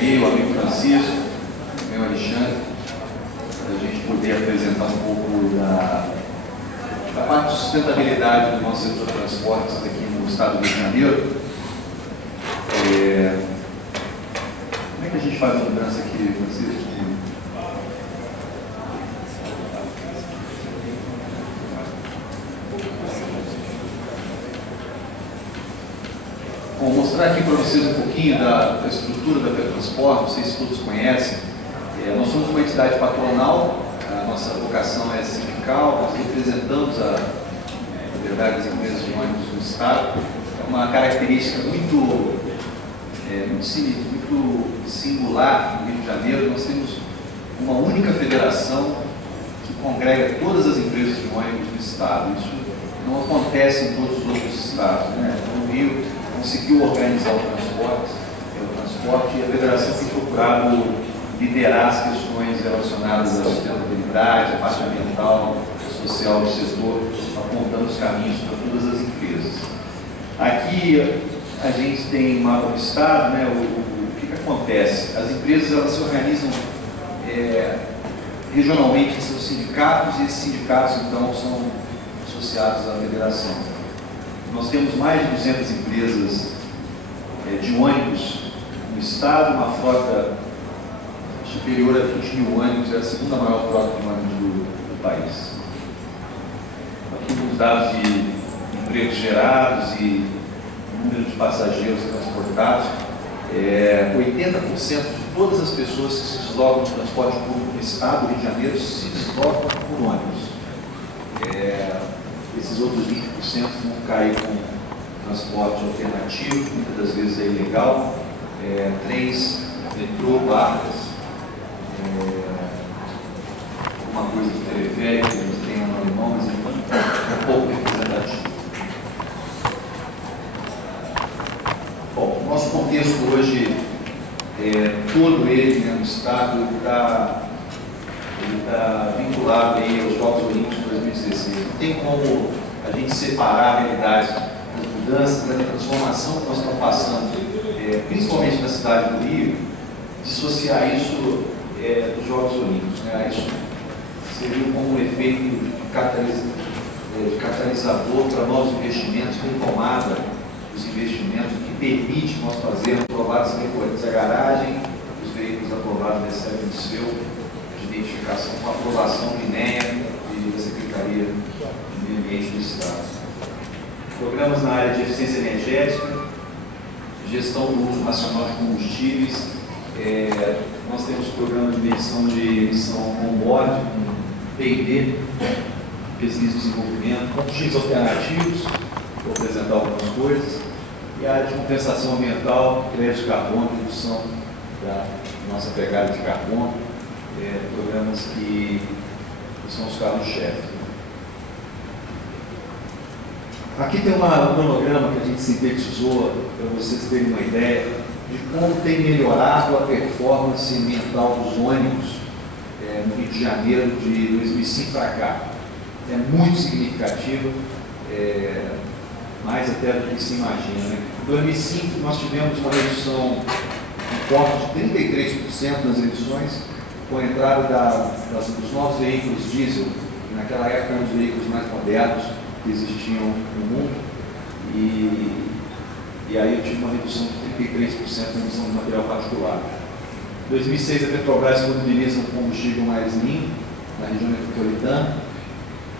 aí, o amigo Francisco, o meu Alexandre, para a gente poder apresentar um pouco da parte de sustentabilidade do nosso setor de transportes aqui no estado do Rio de Janeiro. Como é que a gente faz a mudança aqui, Francisco? Vou mostrar aqui para vocês um pouquinho da estrutura da Petransport, não sei se todos conhecem. Nós somos uma entidade patronal, a nossa vocação é sindical, nós representamos a verdade das empresas de ônibus no estado. É uma característica muito singular no Rio de Janeiro. Nós temos uma única federação que congrega todas as empresas de ônibus do estado. Isso não acontece em todos os outros estados, né? No Rio conseguiu organizar o transporte, e a federação tem procurado liderar as questões relacionadas à sustentabilidade, à parte ambiental, social do setor, apontando os caminhos para todas as empresas. Aqui a gente tem um mapa do estado, né? O que acontece? As empresas elas se organizam regionalmente em seus sindicatos, e esses sindicatos então são associados à federação. Nós temos mais de 200 empresas de ônibus no estado, uma frota superior a 20 mil ônibus, é a segunda maior frota de ônibus do país. Aqui os dados de empregos gerados e número de passageiros transportados. 80% de todas as pessoas que se deslocam no transporte público no estado do Rio de Janeiro se deslocam por ônibus. Esses outros 20% vão cair com transporte alternativo, muitas das vezes é ilegal, trens, metrô, barcas, alguma coisa de teleférico, eles têm um alemão, mas é um pouco representativo. Bom, o nosso contexto hoje, todo ele, né, no estado, ele está vinculado aí aos Jogos Olímpicos de 2016. Não tem como a gente separar a realidade das mudanças, da transformação que nós estamos passando, principalmente na cidade do Rio, dissociar isso dos Jogos Olímpicos, né? Isso seria como um efeito catalisador para novos investimentos, retomada dos investimentos, que permite nós fazermos aprovados a garagem, os veículos aprovados recebem o seu identificação com a aprovação do INEA e da Secretaria de Meio Ambiente do Estado. Programas na área de eficiência energética, gestão do uso nacional de combustíveis, nós temos programas de medição de emissão on-board, com P&D, pesquisa e desenvolvimento, combustíveis alternativos, vou apresentar algumas coisas, e a área de compensação ambiental, crédito de carbono, redução da nossa pegada de carbono, programas que são os carros-chefe. Aqui tem um cronograma que a gente sintetizou para vocês terem uma ideia de como tem melhorado a performance ambiental dos ônibus no Rio de Janeiro de 2005 para cá. É muito significativo, mais até do que se imagina, né? Em 2005 nós tivemos uma redução forte de 33% nas emissões, com a entrada dos novos veículos diesel, que naquela época eram os veículos mais modernos que existiam no mundo, e aí eu tive uma redução de 33% na emissão de material particulado. Em 2006 a Petrobras mobiliza um combustível mais limpo na região metropolitana,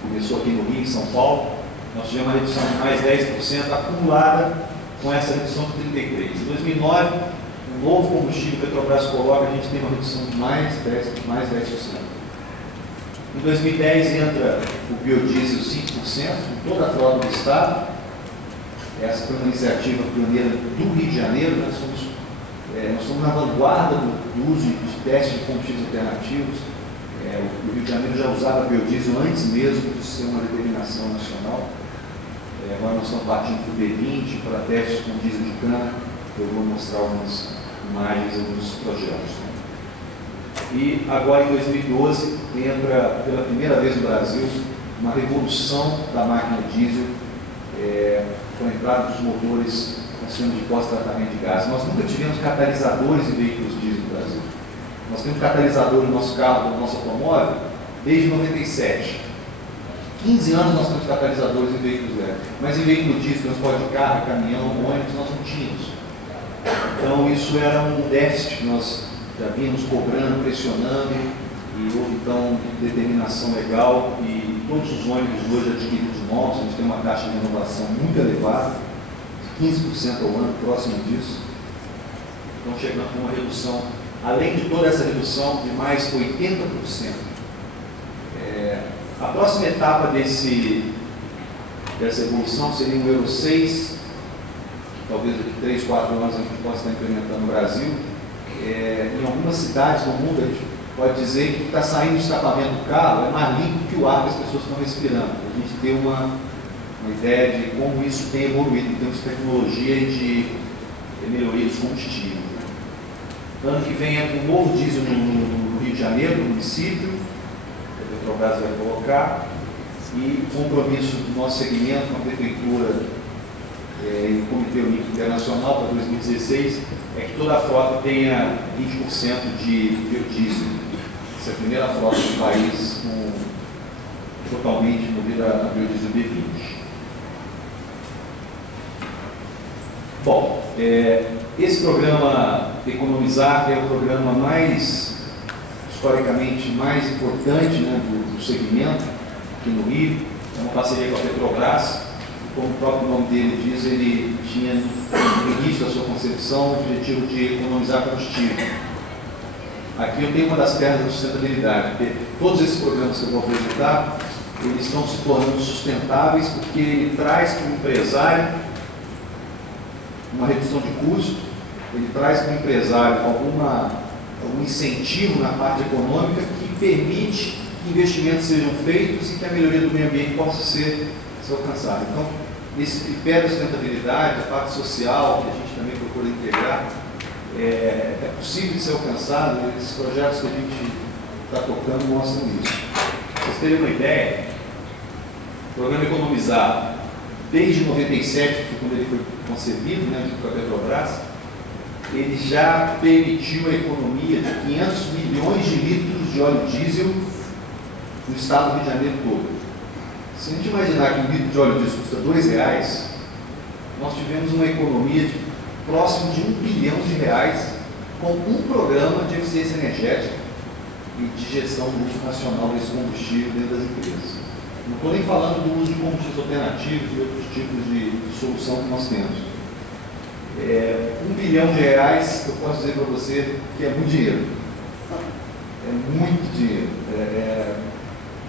começou aqui no Rio, em São Paulo, nós tivemos uma redução de mais 10% acumulada com essa redução de 33%. Em 2009, um novo combustível que a Petrobras coloca, a gente tem uma redução de mais 10%. Em 2010 entra o biodiesel 5% em toda a frota do estado. Essa foi uma iniciativa pioneira do Rio de Janeiro. Nós somos na vanguarda do uso e dos testes de combustíveis alternativos. O Rio de Janeiro já usava biodiesel antes mesmo de ser uma determinação nacional. Agora nós estamos partindo para o B20, para testes com diesel de cana. Eu vou mostrar algumas imagens, alguns projetos. E agora, em 2012, entra pela primeira vez no Brasil uma revolução da máquina diesel, com a entrada dos motores sistema de pós-tratamento de gases. Nós nunca tivemos catalisadores em veículos diesel no Brasil. Nós temos catalisador no nosso carro, no nosso automóvel, desde 97. 15 anos nós temos catalisadores em veículos elétricos, mas em veículo diesel, transporte de carro, caminhão, ônibus, nós não tínhamos. Então isso era um déficit que nós já vínhamos cobrando, pressionando, e houve então determinação legal, e todos os ônibus hoje adquiridos novos, a gente tem uma taxa de renovação muito elevada, 15% ao ano, próximo disso. Então chegando com uma redução, além de toda essa redução, de mais 80%. A próxima etapa dessa evolução seria o Euro 6, talvez daqui 3, 4 anos a gente possa estar implementando no Brasil. Em algumas cidades do mundo, a gente pode dizer que o que está saindo do escapamento do carro é mais limpo que o ar que as pessoas estão respirando. A gente tem uma ideia de como isso tem evoluído em termos de tecnologia e de melhoria dos combustíveis. Ano que vem entra um novo diesel no Rio de Janeiro, no município, que a Petrobras vai colocar, e o compromisso do nosso segmento com a Prefeitura e o Comitê Olímpico Internacional para 2016 é que toda a frota tenha 20% de biodiesel. Essa é a primeira frota do país totalmente movida a biodiesel B20. Bom, esse programa Economizar é o programa historicamente mais importante, né, do segmento aqui no Rio. É uma parceria com a Petrobras. Como o próprio nome dele diz, ele tinha no início da sua concepção o objetivo de economizar combustível. Aqui eu tenho uma das pernas da sustentabilidade, porque todos esses programas que eu vou apresentar, eles estão se tornando sustentáveis porque ele traz para o empresário uma redução de custo, ele traz para o empresário algum incentivo na parte econômica que permite que investimentos sejam feitos e que a melhoria do meio ambiente possa ser alcançada. Então, esse tripé da sustentabilidade, a parte social, que a gente também procura integrar, é possível de ser alcançado, e esses projetos que a gente está tocando mostram isso. Para vocês terem uma ideia, o programa Economizar, desde 97, que foi quando ele foi concebido, né, junto com a Petrobras, ele já permitiu a economia de 500 milhões de litros de óleo diesel no estado do Rio de Janeiro todo. Se a gente imaginar que um litro de óleo diesel custa R$2, nós tivemos uma economia de próximo de R$1 bilhão com um programa de eficiência energética e de gestão do uso racional desse combustível dentro das empresas. Não estou nem falando do uso de combustíveis alternativos e outros tipos de solução que nós temos. R$1 bilhão, eu posso dizer para você que é muito dinheiro. É muito dinheiro.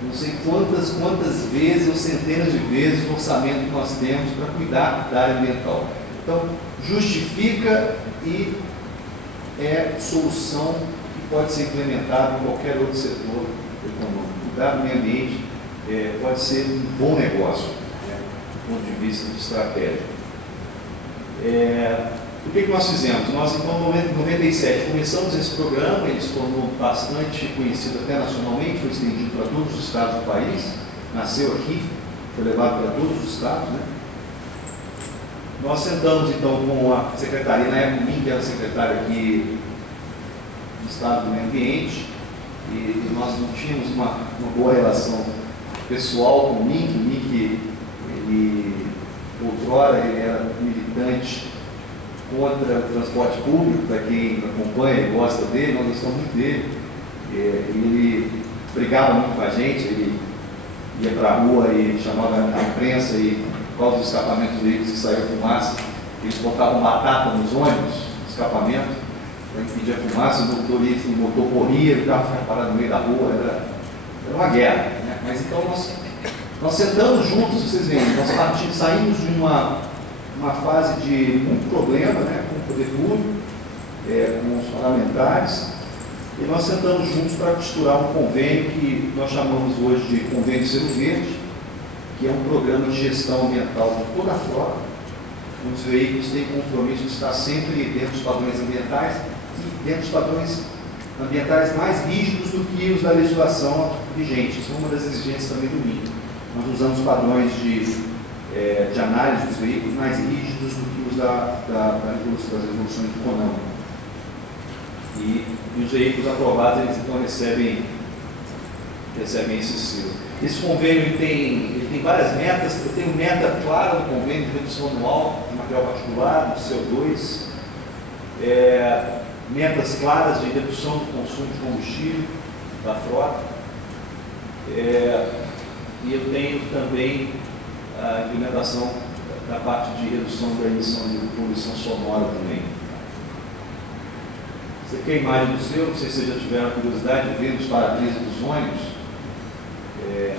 Não sei quantas vezes ou centenas de vezes o orçamento que nós temos para cuidar da área ambiental. Então, justifica e é solução que pode ser implementada em qualquer outro setor econômico. Cuidar do meio ambiente pode ser um bom negócio, né, do ponto de vista de estratégia. O que nós fizemos? Nós, então, em 97, começamos esse programa, ele se tornou bastante conhecido até nacionalmente, foi estendido para todos os estados do país, nasceu aqui, foi levado para todos os estados, né? Nós sentamos, então, com a secretaria, na época, que era secretária aqui do Estado do Meio Ambiente, e nós não tínhamos uma boa relação pessoal com o Mink, ele, outrora, ele era militante contra o transporte público, para quem acompanha e gosta dele, nós gostamos muito dele. Ele brigava muito com a gente, ele ia para a rua e chamava a imprensa e, por causa dos escapamentos deles que saía fumaça, eles botavam batata nos ônibus, no escapamento, para impedir a fumaça, o motor corria, o carro ficava parado no meio da rua, era uma guerra, né? Mas então nós sentamos juntos, vocês veem, nós saímos de uma fase de muito problema, né, com o poder público, com os parlamentares, e nós sentamos juntos para costurar um convênio que nós chamamos hoje de Convênio Selo Verde, que é um programa de gestão ambiental de toda a frota, onde os veículos têm compromisso de estar sempre dentro dos padrões ambientais e dentro dos padrões ambientais mais rígidos do que os da legislação vigente. Isso é uma das exigências também do MIN. Nós usamos padrões de análise dos veículos mais rígidos do que os objetivos das resoluções do CONAMA. E os veículos aprovados, eles então recebem esse selo. Esse convênio ele tem várias metas. Eu tenho meta clara no convênio de redução anual de material particular, do CO2, metas claras de redução do consumo de combustível da frota, e eu tenho também a implementação da parte de redução da emissão de poluição sonora também. Você quer a imagem do selo? Não sei se vocês já tiveram a curiosidade de ver os para-brisas dos ônibus. Vocês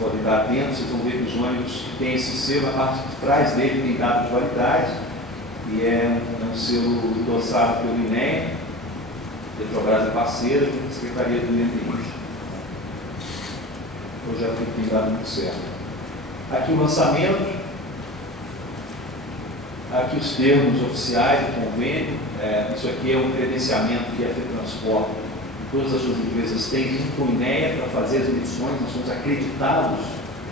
podem estar atentos, vocês vão ver que os ônibus têm esse selo, na parte de trás dele tem data de validade, e é um selo endossado pelo INEA, Petrobras é parceira, e a Secretaria do Meio Ambiente. O projeto tem dado muito certo. Aqui o lançamento, aqui os termos oficiais do convênio, isso aqui é um credenciamento que a FETransport, todas as suas empresas têm junto com o INEA para fazer as medições. Nós somos acreditados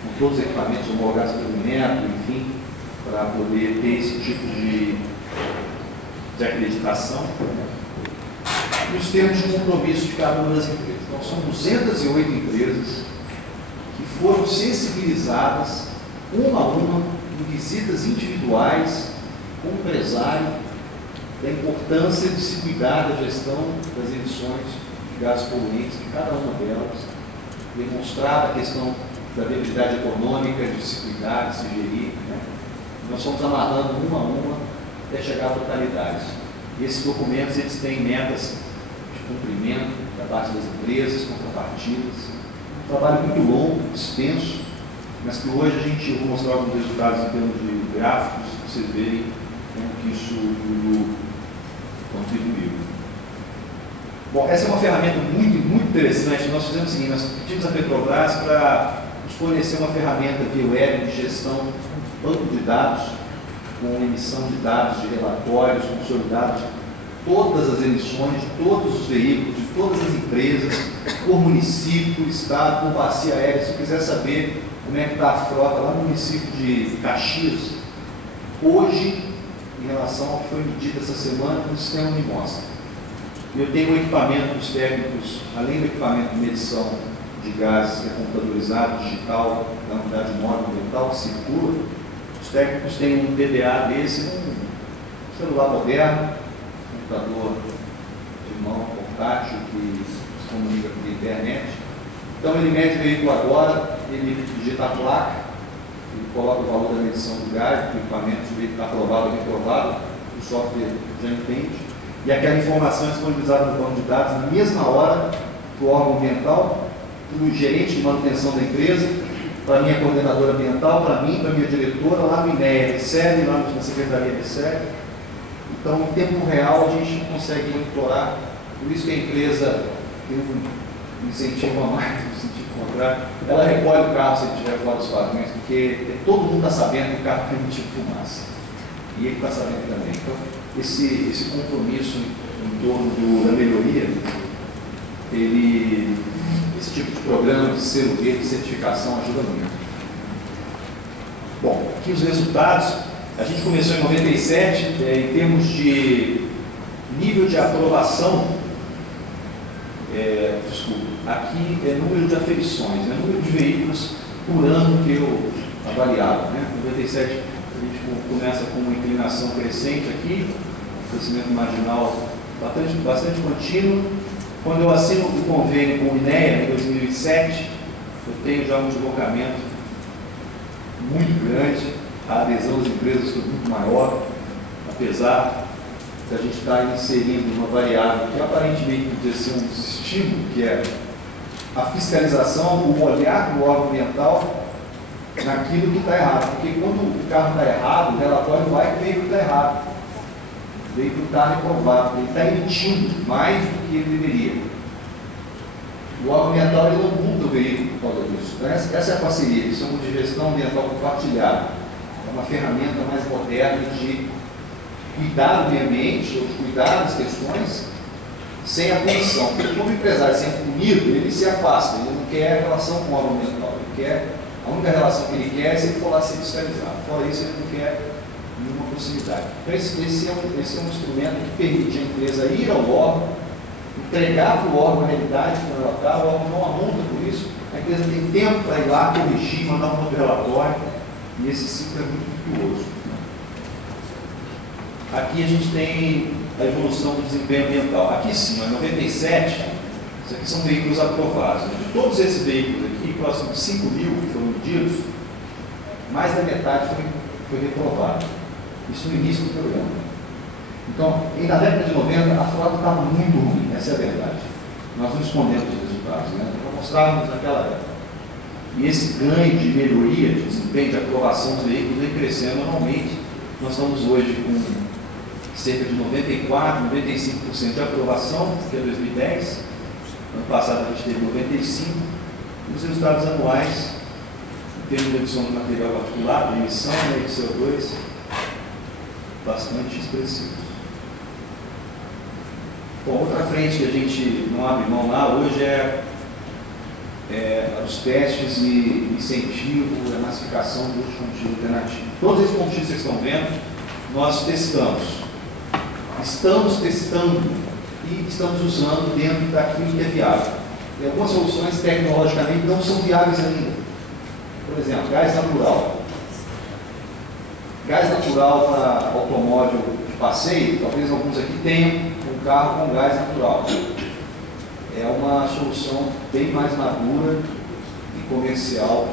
com todos os equipamentos homologados pelo INEA, enfim, para poder ter esse tipo de acreditação. E os termos de compromisso de cada uma das empresas. Então, são 208 empresas que foram sensibilizadas, uma a uma, em visitas individuais, com o empresário, da importância de se cuidar da gestão das emissões de gases poluentes, de cada uma delas, demonstrar a questão da viabilidade econômica, de se cuidar, de se gerir, né? Nós fomos amarrando uma a uma até chegar à totalidade. E esses documentos, eles têm metas de cumprimento da parte das empresas, contrapartidas. Um trabalho muito longo, extenso, mas que hoje a gente vai mostrar alguns resultados em termos de gráficos, para vocês verem como que isso tudo contribuiu. Bom, essa é uma ferramenta muito interessante. Nós fizemos o seguinte: nós pedimos à Petrobras para nos fornecer uma ferramenta via web de gestão, banco de dados, com emissão de dados de relatórios consolidados, todas as emissões de todos os veículos, de todas as empresas, por município, estado, por bacia aérea. Se quiser saber como é que está a frota lá no município de Caxias, hoje, em relação ao que foi medido essa semana, o sistema me mostra. Eu tenho um equipamento dos técnicos, além do equipamento de medição de gases, que é computadorizado, digital, da unidade móvel ambiental, que circula. Os técnicos têm um PDA desse, um celular moderno, computador de mão portátil que se comunica com a internet. Então ele mede o veículo agora, ele digita a placa, ele coloca o valor da medição do gás, do equipamento, se o veículo está aprovado ou reprovado, o software já entende. E aquela informação é disponibilizada no banco de dados na mesma hora para o órgão ambiental, para o gerente de manutenção da empresa, para a minha coordenadora ambiental, para mim, para a minha diretora, lá no INEA recebe, lá na Secretaria recebe. Então, em tempo real, a gente consegue monitorar. Por isso que a empresa tem um incentivo a mais, no sentido contrário. Ela recolhe o carro se ele estiver fora dos padrões, porque todo mundo está sabendo que o carro tem emitido fumaça. E ele está sabendo também. Então, esse compromisso em torno da melhoria, esse tipo de programa de selo verde, de certificação, ajuda muito. Bom, aqui os resultados. A gente começou em 97, em termos de nível de aprovação, aqui é número de aferições, né, número de veículos por ano que eu avaliava. Né? Em 97, a gente começa com uma inclinação crescente aqui, crescimento marginal bastante contínuo. Quando eu assino o convênio com o INEA em 2007, eu tenho já um deslocamento muito grande, a adesão das empresas foi muito maior, apesar de a gente estar inserindo uma variável que aparentemente podia ser um estímulo, que é a fiscalização, o olhar do órgão ambiental naquilo que está errado. Porque quando o carro está errado, o relatório vai que o veículo está errado. O veículo está reprovado, ele está emitindo mais do que ele deveria. O órgão ambiental ele não multa o veículo por causa disso. Então, essa é a parceria, eles chamam de gestão ambiental compartilhada. É uma ferramenta mais moderna de cuidar do meio ambiente, ou de cuidar das questões, sem a punição. Porque como o empresário é sempre punido, ele se afasta, ele não quer relação com o órgão ambiental, a única relação que ele quer é se ele for lá ser fiscalizado. Fora isso, ele não quer nenhuma possibilidade. Então, esse é um instrumento que permite a empresa ir ao órgão, entregar para o órgão a realidade quando ela está, o órgão não a multa por isso, a empresa tem tempo para ir lá, corrigir, mandar um novo relatório, e esse ciclo é muito virtuoso. Aqui a gente tem a evolução do desempenho ambiental. Aqui sim, em 97, isso aqui são veículos aprovados. De todos esses veículos aqui, próximo de 5 mil que foram medidos, mais da metade foi reprovado. Isso no início do programa. Então, e na década de 90, a frota estava muito ruim, essa é a verdade. Nós não escondemos os resultados, né? Nós mostrávamos naquela época. E esse ganho de melhoria, de desempenho, de aprovação dos veículos vem crescendo anualmente. Nós estamos hoje com cerca de 94%, 95% de aprovação, que é 2010. Ano passado a gente teve 95%. E os resultados anuais, em termos de redução do material particulado, de emissão, né, de CO2, bastante expressivos. Bom, outra frente que a gente não abre mão lá hoje é os testes e incentivo e a massificação do combustível alternativo. Todos esses combustíveis que vocês estão vendo, nós testamos. Estamos testando e estamos usando dentro daquilo que é viável. E algumas soluções tecnologicamente não são viáveis ainda. Por exemplo, gás natural. Gás natural para automóvel de passeio, talvez alguns aqui tenham um carro com gás natural. É uma solução bem mais madura e comercial.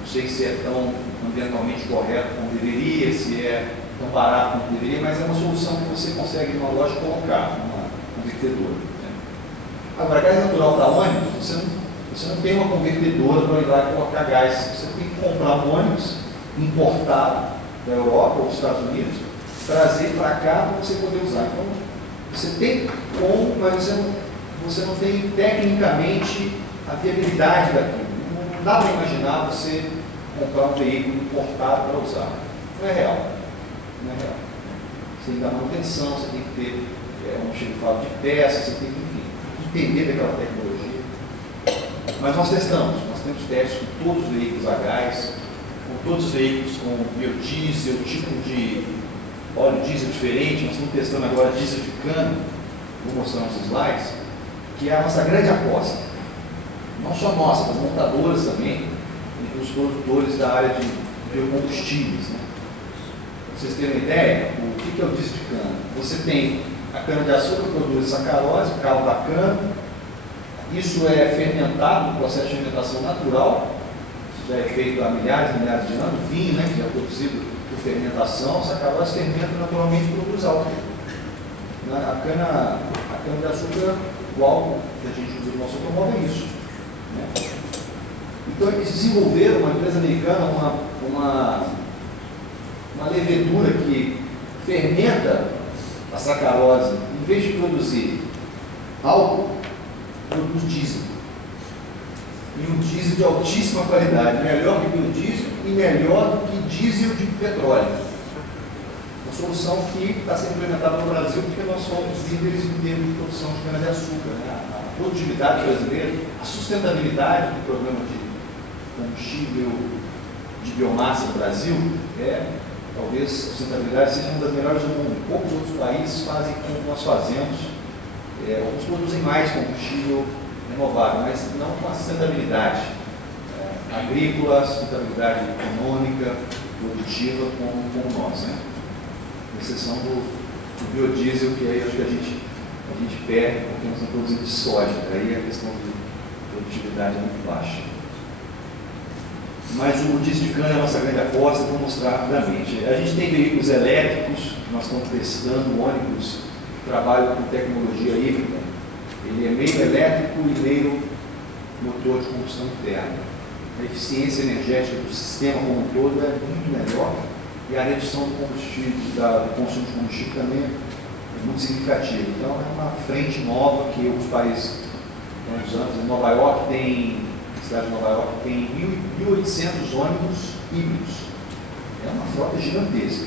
Não sei se é tão ambientalmente correto como deveria, se é tão barato como deveria, mas é uma solução que você consegue numa loja colocar, numa convertedora. Né? Agora, gás natural para ônibus, você não tem uma convertedora para ir lá e colocar gás. Você tem que comprar um ônibus importado da Europa ou dos Estados Unidos, trazer para cá para você poder usar. Então, você tem como, mas você não tem tecnicamente a viabilidade daquilo. Não dá para imaginar você comprar um veículo importado para usar. Não é real. Não é real. Você tem que dar manutenção, você tem que ter um xerifado de peças, você tem que, enfim, entender daquela tecnologia. Mas nós testamos, nós temos testes com todos os veículos a gás, com todos os veículos com biodiesel, tipo de óleo diesel diferente. Nós estamos testando agora diesel de cana, vou mostrar uns slides, que é a nossa grande aposta. Não só nossa, mas montadoras também, e os produtores da área de biocombustíveis. Né? Para vocês terem uma ideia, o que é o diesel de cana? Você tem a cana-de-açúcar que produz sacarose, o caldo da cana, isso é fermentado no processo de fermentação natural, isso já é feito há milhares e milhares de anos, vinho, né, que é produzido por fermentação, sacarose fermenta naturalmente e produz álcool. A cana-de-açúcar, o álcool que a gente usa no nosso automóvel é isso. Né? Então eles desenvolveram, uma empresa americana, uma levedura que fermenta a sacarose, em vez de produzir álcool, produz diesel. E um diesel de altíssima qualidade, melhor que o diesel e melhor do que diesel de petróleo. Uma solução que está sendo implementada no Brasil porque nós somos líderes em termos de produção de cana-de-açúcar. Né? A produtividade brasileira, a sustentabilidade do programa de combustível de biomassa no Brasil talvez a sustentabilidade seja uma das melhores do mundo. Poucos outros países fazem como nós fazemos. Alguns produzem mais combustível renovável, mas não com a sustentabilidade agrícola, sustentabilidade econômica, produtiva como nós, né? Com exceção do biodiesel, que aí acho que a gente perde, porque nós estamos produzindo de soja, aí a questão de produtividade é muito baixa. Mas o diesel de cana é a nossa grande aposta, vou mostrar rapidamente. A gente tem veículos elétricos, nós estamos testando ônibus que trabalham com tecnologia híbrida. Ele é meio elétrico e meio motor de combustão interna. A eficiência energética do sistema como um todo é muito melhor e a redução do combustível, do consumo de combustível também é muito significativa. Então é uma frente nova que os países estão usando. Em Nova York a cidade de Nova York tem 1.800 ônibus híbridos. É uma frota gigantesca.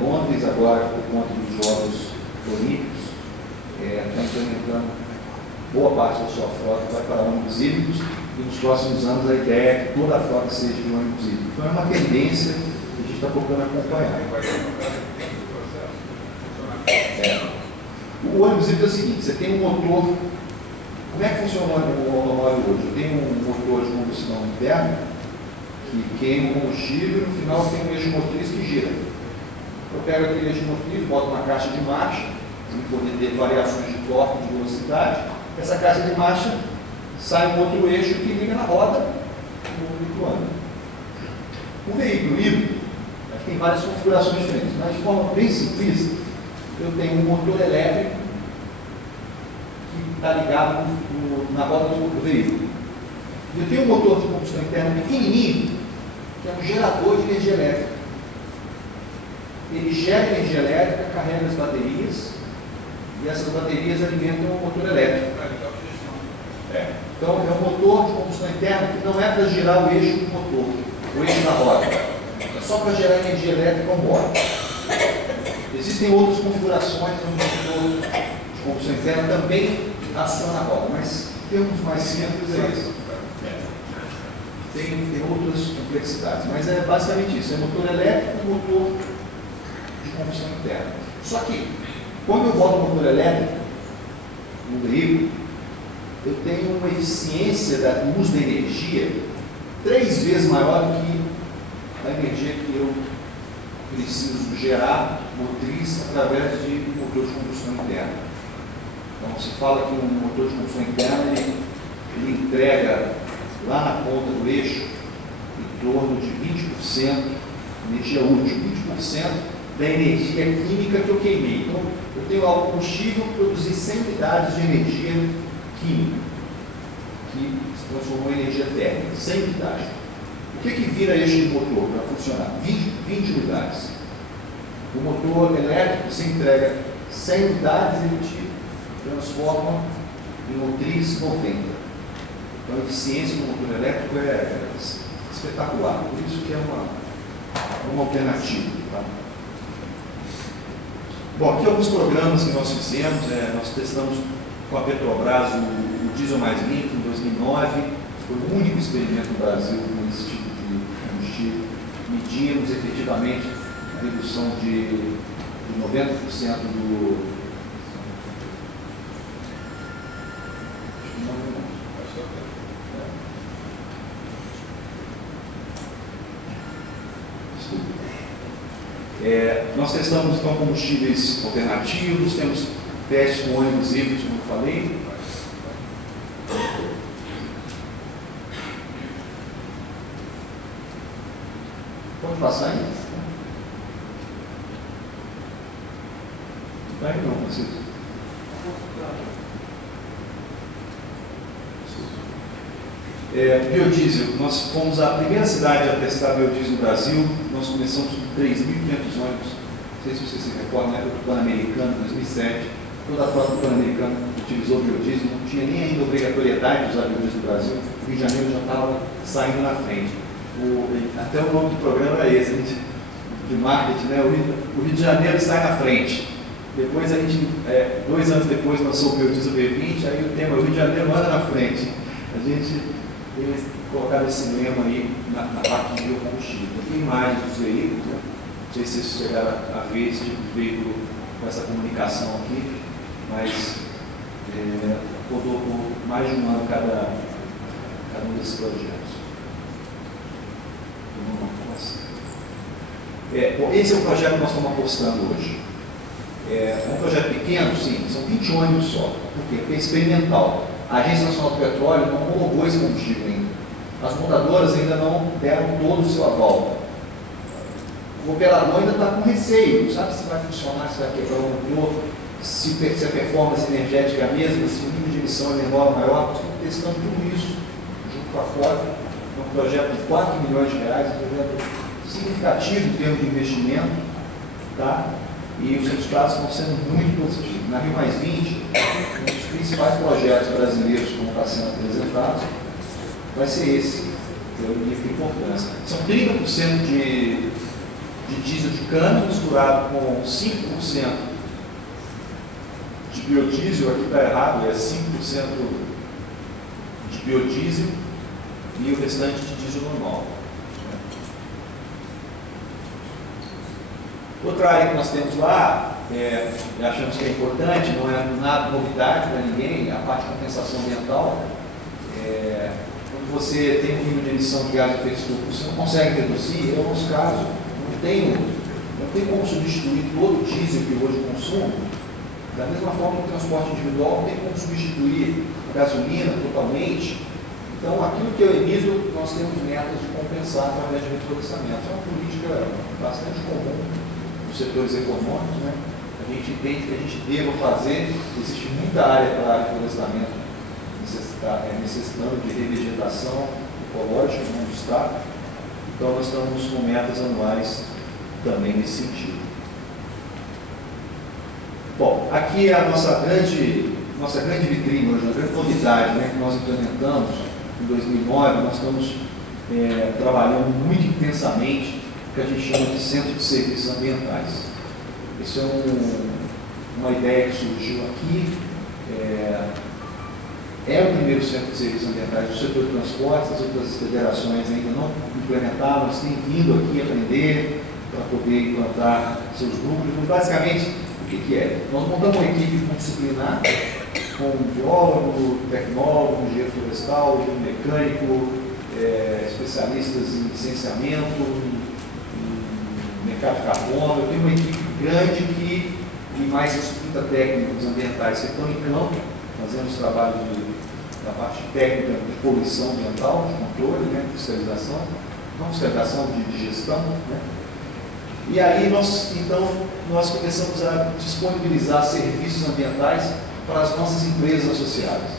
Londres agora, por conta dos Jogos Olímpicos, está implementando boa parte da sua frota vai para ônibus híbridos e nos próximos anos a ideia é que toda a frota seja de ônibus híbridos. Então é uma tendência que a gente está procurando acompanhar. O ônibus híbrido é o seguinte, você tem um motor. Como é que funciona o automóvel hoje? Eu tenho um motor de combustão interna que queima o combustível e no final tem um eixo motriz que gira. Eu pego aquele eixo motriz, boto uma caixa de marcha, para poder ter variações de torque e de velocidade. Essa caixa de marcha sai um outro eixo que liga na roda no veículo anda. O veículo híbrido tem várias configurações diferentes, mas de forma bem simplista, eu tenho um motor elétrico que está ligado na roda do veículo. Eu tenho um motor de combustão interna pequenininho, que é um gerador de energia elétrica. Ele gera energia elétrica, carrega as baterias, e essas baterias alimentam o motor elétrico. Então, é um motor de combustão interna que não é para girar o eixo do motor, o eixo da roda. É só para gerar energia elétrica on board. Existem outras configurações onde o motor de combustão interna também aciona a roda, mas em termos mais simples é isso. Tem outras complexidades, mas é basicamente isso. É motor elétrico e motor de combustão interna. Só que, quando eu boto o motor elétrico no veículo, eu tenho uma eficiência do uso da energia 3 vezes maior do que a energia que eu preciso gerar motriz através de motor de combustão interna. Então, se fala que um motor de combustão interna ele entrega lá na ponta do eixo em torno de 20% de energia útil, 20% da energia química que eu queimei. Então, eu tenho lá o combustível para produzir 100 unidades de energia química, que se transformou em energia térmica, 100 unidades. O que vira este motor para funcionar? 20 unidades. O motor elétrico se entrega 100 unidades e ele te transforma em motriz 90. Então a eficiência do motor elétrico é espetacular, por isso que é uma alternativa. Tá? Bom, aqui alguns programas que nós fizemos, nós testamos com a Petrobras o diesel mais limpo em 2009, foi o único experimento no Brasil com esse tipo de combustível. Medimos efetivamente a redução de 90% do... Nós testamos então combustíveis alternativos, temos testes com ônibus híbridos, como eu falei. Pode passar aí? Não vai não, Francisco. Biodiesel, nós fomos a primeira cidade a testar biodiesel no Brasil. Nós começamos com 3.500 ônibus. Não sei se vocês se recordam, na época do Pan-Americano, 2007, toda a frota do Pan-Americano utilizou biodiesel, não tinha nem ainda obrigatoriedade de usar biodiesel no Brasil. O Rio de Janeiro já estava saindo na frente. Até o nome do programa era esse, de marketing, né? O Rio de Janeiro sai na frente. Depois a gente, 2 anos depois, lançou o biodiesel V20, aí o tema, o Rio de Janeiro anda na frente. A gente eles colocaram esse lema aí na parte de biocombustível. Tem imagens dos veículos, né? Não sei se vocês chegaram a ver esse tipo de veículo com essa comunicação aqui, mas rodou por mais de 1 ano cada um desses projetos. Esse é o projeto que nós estamos apostando hoje. É um projeto pequeno, sim, são 20 ônibus só. Por quê? Porque é experimental. A Agência Nacional do Petróleo não homologou esse combustível ainda. As montadoras ainda não deram todo o seu aval. O operador ainda está com receio, não sabe se vai funcionar, se vai quebrar o motor, se a performance energética é a mesma, se o nível de emissão é menor ou maior. Nós estamos testando tudo isso junto com a FOB. É um projeto de 4 milhões de reais, um projeto significativo em termos de investimento, tá? E os resultados estão sendo muito positivos. Na Rio Mais 20, um dos principais projetos brasileiros como está sendo apresentado vai ser esse, pelo nível de importância. São 30% de diesel de cana misturado com 5% de biodiesel, aqui está errado, é 5% de biodiesel e o restante de diesel normal. Outra área que nós temos lá, achamos que é importante, não é nada novidade para ninguém, a parte de compensação ambiental. Quando você tem um nível de emissão de gás de efeito estufa, você não consegue reduzir, é o nosso caso, não tem como substituir todo o diesel que hoje consumo. Da mesma forma que o transporte individual não tem como substituir a gasolina totalmente. Então, aquilo que eu emito, nós temos metas de compensar através de reflorestamento. É uma política bastante comum nos setores econômicos, né? A gente entende que a gente deva fazer, existe muita área para reflorestamento necessitando de revegetação ecológica no estado. Então, nós estamos com metas anuais também nesse sentido. Bom, aqui é a nossa grande vitrine hoje, a grande novidade, né, que nós implementamos em 2009. Nós estamos trabalhando muito intensamente o que a gente chama de Centro de Serviços Ambientais. Isso é uma ideia que surgiu aqui. É o primeiro centro de serviços ambientais do setor de transportes. As outras federações ainda não implementaram, nós temos vindo aqui aprender para poder implantar seus núcleos. Mas, basicamente, o que é? Nós montamos uma equipe multidisciplinar com biólogo, tecnólogo, engenheiro florestal, engenheiro mecânico, especialistas em licenciamento, em mercado de carbono. Eu tenho uma equipe grande e mais os 30 técnicos ambientais que estão em campo, fazendo os trabalhos da parte técnica de poluição ambiental, de controle, né, de fiscalização, não fiscalização, de gestão, né? E aí nós começamos a disponibilizar serviços ambientais para as nossas empresas associadas.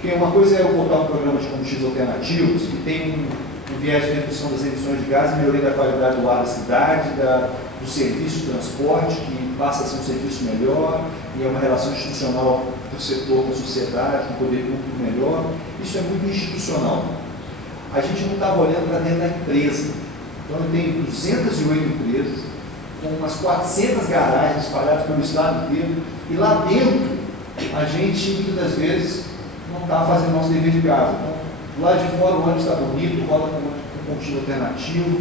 Porque uma coisa é eu botar um programa de combustíveis alternativos que tem um viés de redução das emissões de gases, melhoria da qualidade do ar da cidade, do serviço de transporte, que passa a ser um serviço melhor, e é uma relação institucional do setor com a sociedade, com o poder público melhor. Isso é muito institucional. A gente não estava olhando para dentro da empresa. Então, eu tenho 208 empresas, com umas 400 garagens espalhadas pelo estado inteiro, e lá dentro, a gente, muitas das vezes, não está fazendo nosso dever de casa. Então, lá de fora, o ônibus está bonito, roda com combustível alternativo,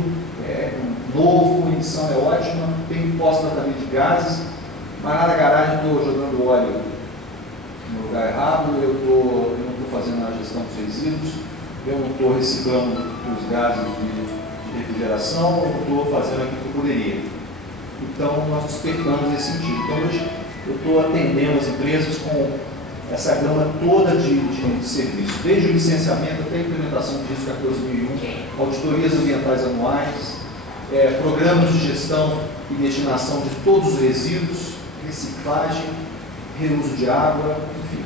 novo, a emissão é ótima, tem pós-tratamento de gases, mas lá na garagem eu estou jogando óleo no lugar errado, eu não estou fazendo a gestão dos resíduos, eu não estou reciclando os gases de refrigeração, eu estou fazendo aquilo que eu poderia. Então, nós despertamos nesse sentido. Então, hoje, eu estou atendendo as empresas com essa gama toda de serviços, desde o licenciamento até a implementação do DIS 14.001, auditorias ambientais anuais, programas de gestão e destinação de todos os resíduos, reciclagem, reuso de água, enfim.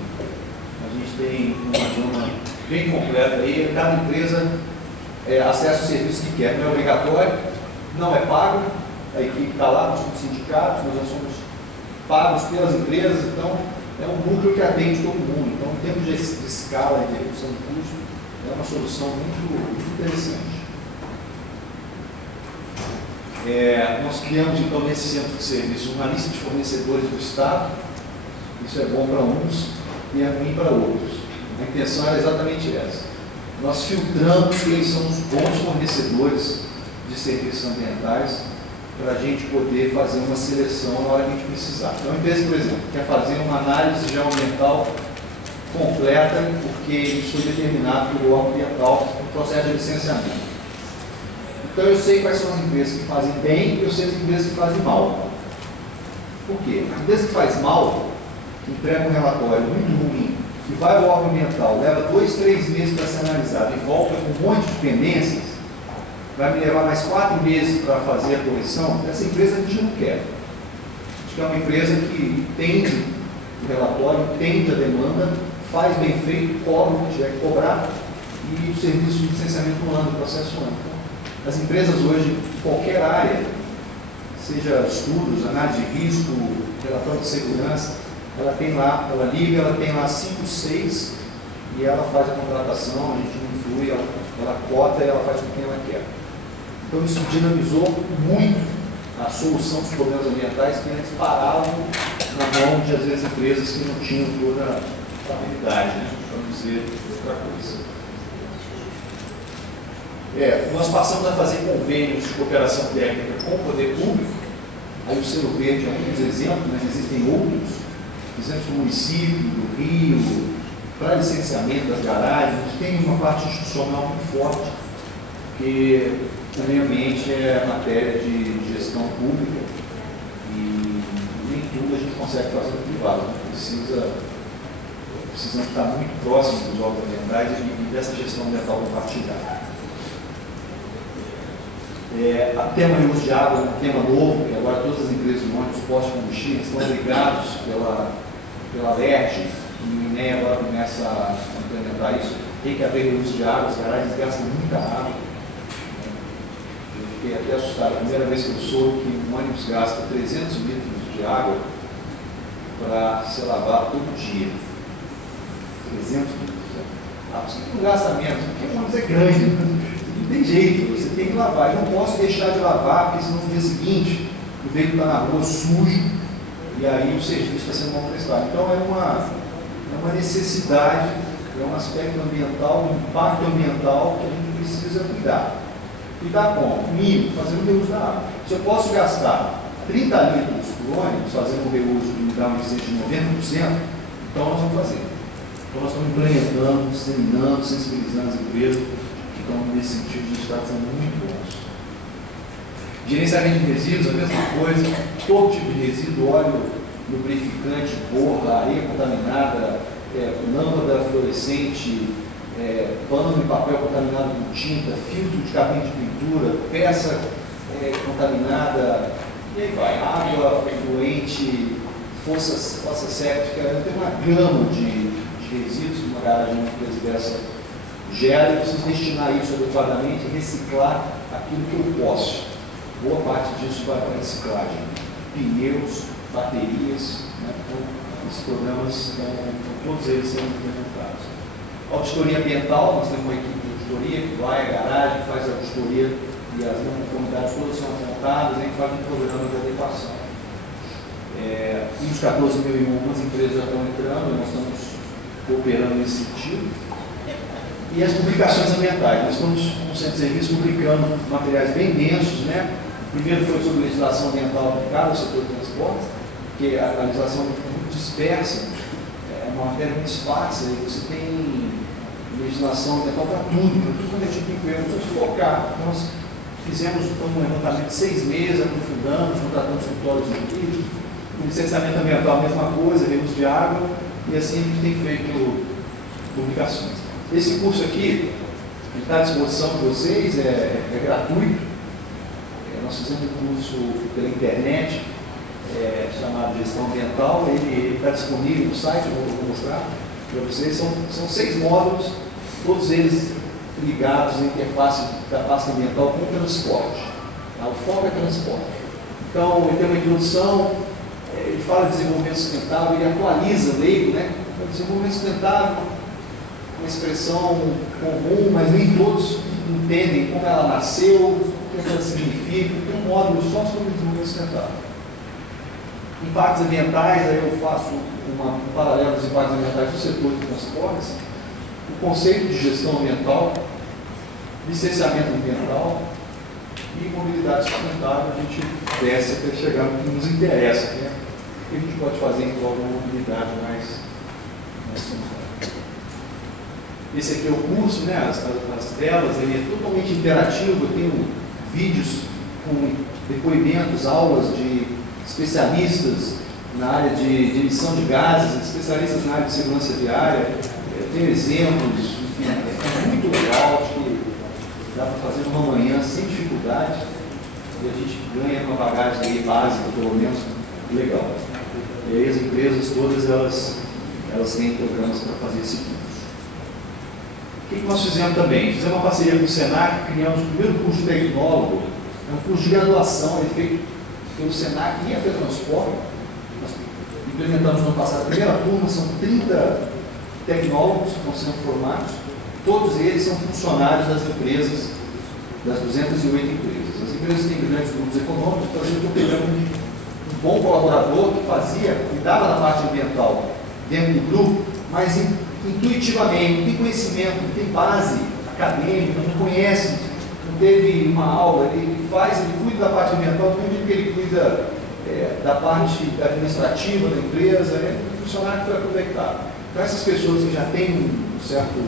A gente tem uma gama bem completa aí, cada empresa acessa o serviço que quer, não é obrigatório, não é pago, a equipe está lá, nós somos sindicatos, nós somos pagos pelas empresas, então é um núcleo que atende todo mundo. Então, em termos de escala e de redução de custo, é uma solução muito interessante. Nós criamos, então, nesse centro de serviço, uma lista de fornecedores do Estado. Isso é bom para uns e é ruim para outros. A intenção era exatamente essa. Nós filtramos quem são os bons fornecedores de serviços ambientais para a gente poder fazer uma seleção na hora que a gente precisar. Então, a empresa, por exemplo, quer fazer uma análise geoambiental completa, porque isso foi determinado pelo órgão ambiental no processo de licenciamento. Então, eu sei quais são as empresas que fazem bem e eu sei as empresas que fazem mal. Por quê? A empresa que faz mal, que entrega um relatório muito ruim, que vai ao órgão ambiental, leva 2, 3 meses para ser analisado e volta com um monte de pendências, vai me levar mais 4 meses para fazer a correção. Essa empresa a gente não quer. A gente quer uma empresa que entende o relatório, entende a demanda, faz bem feito, cobra o que tiver que cobrar e o serviço de licenciamento anda, o processo anda. Então, as empresas hoje, em qualquer área, seja estudos, análise de risco, relatório de segurança, ela tem lá, ela liga, ela tem lá 5, 6 e ela faz a contratação, a gente não influi, ela cota e ela faz com quem ela quer. Então, isso dinamizou muito a solução dos problemas ambientais que antes paravam na mão de, às vezes, empresas que não tinham toda a habilidade, né, para dizer outra coisa. Nós passamos a fazer convênios de cooperação técnica com o poder público Aí o Selo Verde é um dos exemplos, mas existem outros, exemplos do município, do Rio, para licenciamento das garagens. Tem uma parte institucional muito forte, porque o meio ambiente é matéria de gestão pública e nem tudo a gente consegue fazer no privado. Precisamos estar muito próximos dos órgãos ambientais e dessa gestão ambiental compartilhada. O tema de uso de água é um tema novo, que agora todas as empresas de ônibus, postos de combustível estão obrigados pela LERJ, e o INEA agora começa a implementar isso. Tem que haver uso de água, as garagens gastam muita água. Eu fiquei até assustado. A primeira vez que eu soube que um ônibus gasta 300 litros de água para se lavar todo dia. 300 litros. Você não gasta menos, porque o ônibus é grande. Não tem jeito, você tem que lavar. Eu não posso deixar de lavar, porque senão no dia seguinte o veículo está na rua sujo e aí o serviço está sendo mal prestado. Então é uma necessidade, é um aspecto ambiental, um impacto ambiental que a gente precisa cuidar. Cuidar como? Mínimo, fazendo o reuso da água. Se eu posso gastar 30 litros por ônibus fazendo o reuso que me dá um eficiência de 90%, então nós vamos fazer. Então nós estamos implementando, disseminando, sensibilizando as empresas. Então, nesse sentido, a gente está sendo muito bons. Gerenciamento de resíduos, a mesma coisa. Todo tipo de resíduo, óleo lubrificante, borra, areia contaminada, lâmpada fluorescente, pano de papel contaminado com tinta, filtro de cabine de pintura, peça contaminada, e aí vai. Água fluente, fossa séptica. Tem uma gama de resíduos que uma garagem de uma empresa dessa gera. Eu preciso destinar isso adequadamente e reciclar aquilo que eu posso. Boa parte disso vai para a reciclagem. Pneus, baterias, né? Então, esses programas todos eles sendo implementados. Auditoria ambiental, nós temos uma equipe de auditoria que vai à garagem, faz a auditoria e as não conformidades todas são apontadas, a gente faz um programa de adequação. E os 14.001, algumas empresas já estão entrando, nós estamos cooperando nesse sentido. E as publicações ambientais. Nós estamos, no Centro de Serviço, publicando materiais bem densos, né? O primeiro foi sobre legislação ambiental aplicada ao setor de transporte, porque a legislação é muito dispersa, é uma matéria muito esparsa, e você tem legislação ambiental para tudo quando é tipo de emprego. Nós vamos focar. Nós fizemos um levantamento de 6 meses, aprofundamos, contratamos escritórios jurídicos, o licenciamento ambiental a mesma coisa, reuso de água, e assim a gente tem feito publicações. Esse curso aqui está à disposição de vocês, é gratuito. Nós fizemos um curso pela internet, chamado Gestão Ambiental. Ele está disponível no site, eu vou mostrar para vocês. São 6 módulos, todos eles ligados à interface da pasta ambiental com o transporte. Tá? O foco é transporte. Então, ele tem uma introdução, ele fala de desenvolvimento sustentável, ele atualiza o leigo, né? O desenvolvimento sustentável, uma expressão comum, mas nem todos entendem como ela nasceu, o que ela significa. Tem um módulo só sobre desenvolvimento sustentável. Impactos ambientais, aí eu faço um paralelo dos impactos ambientais do setor de transportes, o conceito de gestão ambiental, licenciamento ambiental e mobilidade sustentável. A gente desce até chegar no que nos interessa, né? O que a gente pode fazer em prol de uma mobilidade mais sustentável. Esse aqui é o curso, né? As telas, ele é totalmente interativo. Eu tenho vídeos com depoimentos, aulas de especialistas na área de emissão de gases, especialistas na área de segurança viária. Eu tenho exemplos, enfim, é muito legal, acho que dá para fazer uma manhã sem dificuldade e a gente ganha uma bagagem aí básica, pelo menos, legal. E aí as empresas todas, elas têm programas para fazer esse curso. O que nós fizemos também? Fizemos uma parceria com o Senac, criamos o primeiro curso de tecnólogo, é um curso de graduação, é feito pelo Senac e a FETransport. Nós implementamos no ano passado a primeira turma, são 30 tecnólogos que estão sendo formados, todos eles são funcionários das empresas, das 208 empresas. As empresas têm grandes grupos econômicos, então a gente está pegando um bom colaborador que cuidava da parte ambiental dentro do grupo, mas intuitivamente, não tem conhecimento, não tem base acadêmica, não conhece, não teve uma aula, ele cuida da parte ambiental do mesmo jeito que ele cuida da parte administrativa da empresa, o funcionário que foi aproveitado. Então, essas pessoas que já têm um certo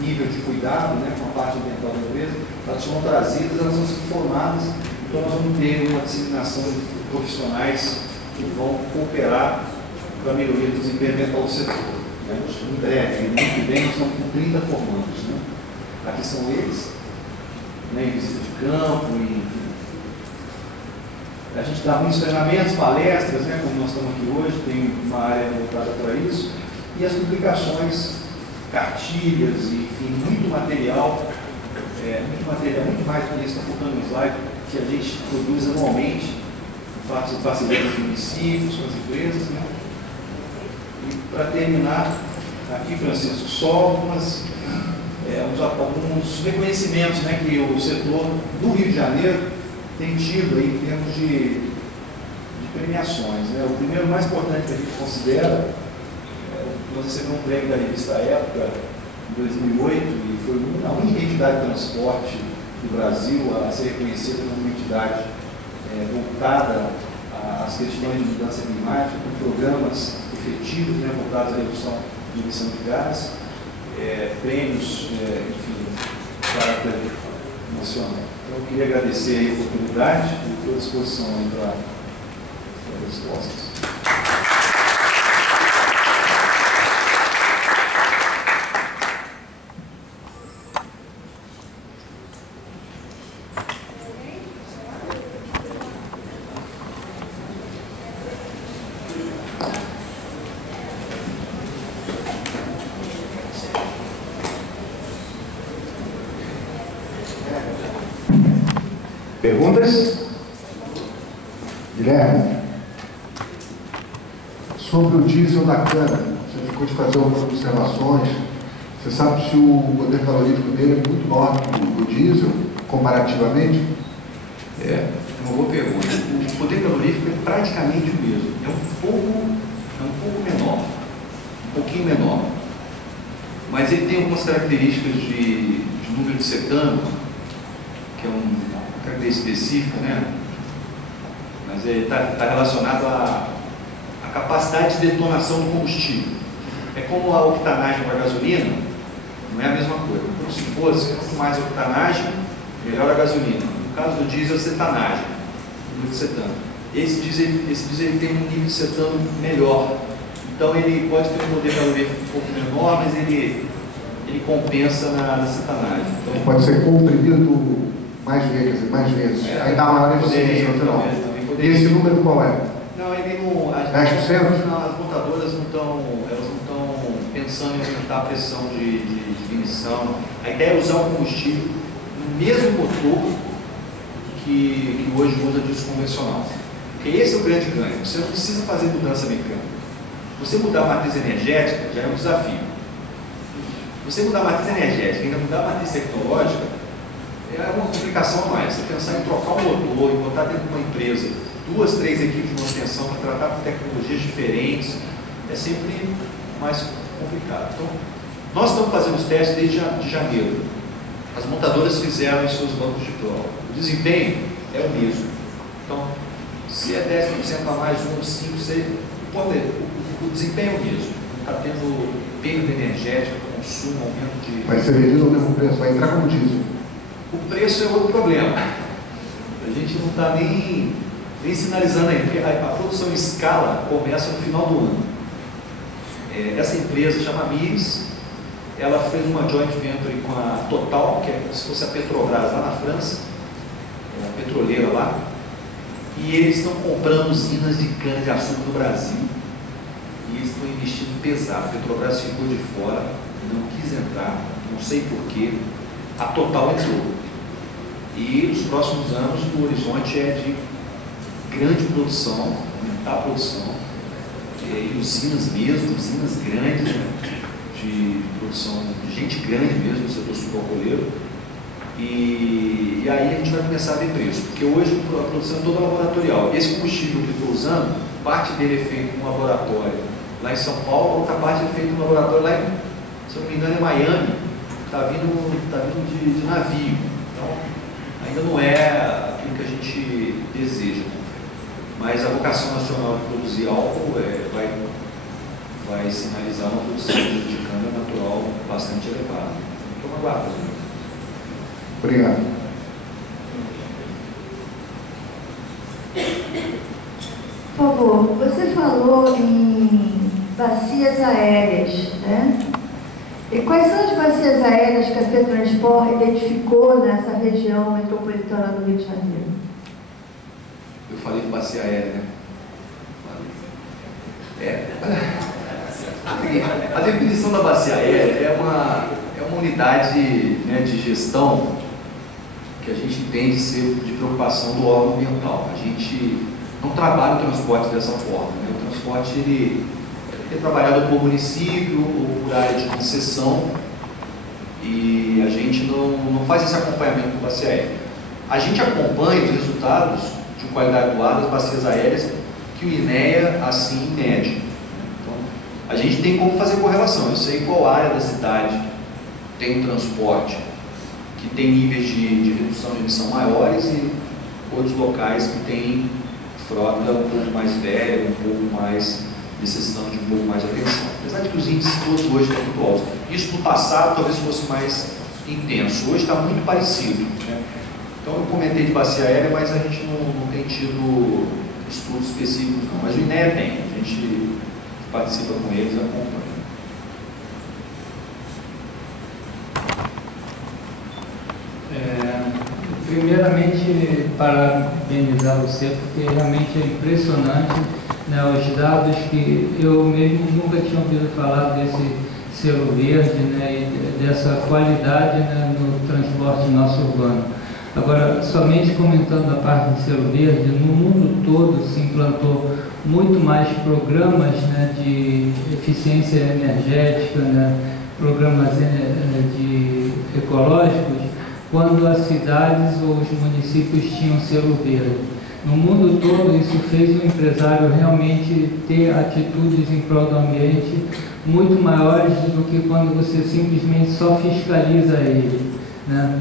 nível de cuidado, com a parte ambiental da empresa, elas são trazidas, elas vão ser formadas, então nós vamos ter uma disseminação de profissionais que vão cooperar para a melhoria do desempenho ambiental do setor. Em breve, no ano que vem, nós estamos com 30 formandos. Aqui são eles, em visita de campo, enfim. A gente dá muitos treinamentos, palestras, como nós estamos aqui hoje, tem uma área voltada para isso, e as publicações, cartilhas, enfim, muito material, muito mais do que isso está focando no slide, que a gente produz anualmente, em parceria com os municípios, com as empresas. E para terminar, aqui, Francisco, só alguns reconhecimentos que o setor do Rio de Janeiro tem tido aí, em termos de premiações. O primeiro mais importante que a gente considera, nós recebemos um prêmio da revista Época, em 2008, e foi a única entidade de transporte do Brasil a ser reconhecida como uma entidade voltada às questões de mudança climática, com programas efetivos voltados à redução de emissão de gás, prêmios, enfim, de caráter nacional. Então, eu queria agradecer a oportunidade e estou à disposição para respostas. Perguntas? Guilherme, sobre o diesel da cana, você ficou de fazer algumas observações. Você sabe se o poder calorífico dele é muito maior que o diesel, comparativamente? É uma boa pergunta. O poder calorífico é praticamente o mesmo. É um pouco menor, um pouquinho menor. Mas ele tem algumas características de número de cetano, que é uma característica específica, mas ele está relacionado à capacidade de detonação do combustível. É como a octanagem com a gasolina, não é a mesma coisa. Como se fosse, quanto mais octanagem, melhor a gasolina. No caso do diesel, é cetanagem, nível de cetano. Esse diesel tem um nível de cetano melhor. Então ele pode ter um poder calórico um pouco menor, mas ele compensa na cetanagem. Então, pode ser comprimido mais vezes. Aí dá maior eficiência no final. E esse número qual é? Não, ele não. 10%? As montadoras não estão pensando em aumentar a pressão de emissão. A ideia é usar o combustível no mesmo motor que hoje usa diesel convencional. Porque esse é o grande ganho. Você não precisa fazer mudança mecânica. Você mudar a matriz energética já é um desafio. Você mudar a matriz energética e ainda mudar a matriz tecnológica é uma complicação a mais. Você pensar em trocar o motor e botar dentro de uma empresa 2, 3 equipes de manutenção para tratar com tecnologias diferentes é sempre mais complicado. Então, nós estamos fazendo os testes desde janeiro. As montadoras fizeram em seus bancos de prova. O desempenho é o mesmo. Então, se é 10% a mais, 1, 5, 6, o desempenho é o mesmo. Não está tendo perda energética, consumo, aumento de... Vai ser vendido ao mesmo preço, vai entrar como diesel. O preço é outro problema. A gente não está nem sinalizando aí, porque a produção em escala começa no final do ano. Essa empresa chama Miris, ela fez uma joint venture com a Total, que é como se fosse a Petrobras lá na França, a petroleira lá, e eles estão comprando usinas de cana-de-açúcar no Brasil, e eles estão investindo pesado. A Petrobras ficou de fora, não quis entrar, não sei porquê, a Total entrou. E nos próximos anos o horizonte é de grande produção, aumentar a produção, e usinas mesmo, usinas grandes, de produção de gente grande mesmo no setor sucroalcooleiro. E aí a gente vai começar a ver preço, porque hoje a produção é toda laboratorial. Esse combustível que eu estou usando, parte dele é feito no laboratório lá em São Paulo, outra parte é feita no laboratório lá em, se eu não me engano, é Miami, está vindo de navio. Então, ainda não é aquilo que a gente deseja. mas a vocação nacional de produzir álcool vai sinalizar uma produção de cana natural bastante elevada. Então, aguardo. Obrigado. Por favor, você falou em bacias aéreas, né? E quais são as bacias aéreas que a FETranspor identificou nessa região metropolitana do Rio de Janeiro? Eu falei de bacia aérea, né? A definição da bacia aérea é uma unidade, né, de gestão que a gente entende ser de preocupação do órgão ambiental. A gente não trabalha o transporte dessa forma, né? O transporte ele é trabalhado por município ou por área de concessão e a gente não faz esse acompanhamento com bacia aérea. A gente acompanha os resultados de qualidade do ar das bacias aéreas que o INEA assim mede. Então, a gente tem como fazer correlação. Eu sei qual área da cidade tem um transporte que tem níveis de redução de emissão maiores e outros locais que têm frota um pouco mais velha, um pouco mais necessitando de um pouco mais de atenção. Apesar de que os índices todos hoje estão muito altos. Isso no passado talvez fosse mais intenso. Hoje está muito parecido, né? Então eu comentei de bacia aérea, mas a gente não tem tido estudos específicos não. Mas o INEA tem, a gente participa com eles, acompanha. Primeiramente, parabenizar você, porque realmente é impressionante, né, os dados que eu mesmo nunca tinha ouvido falar desse selo verde, né, e dessa qualidade, né, no transporte nosso urbano. Agora, somente comentando a parte de selo verde, no mundo todo se implantou muito mais programas, né, de eficiência energética, né, programas de ecológicos, quando as cidades ou os municípios tinham selo verde. No mundo todo, isso fez o empresário realmente ter atitudes em prol do ambiente muito maiores do que quando você simplesmente só fiscaliza ele, né?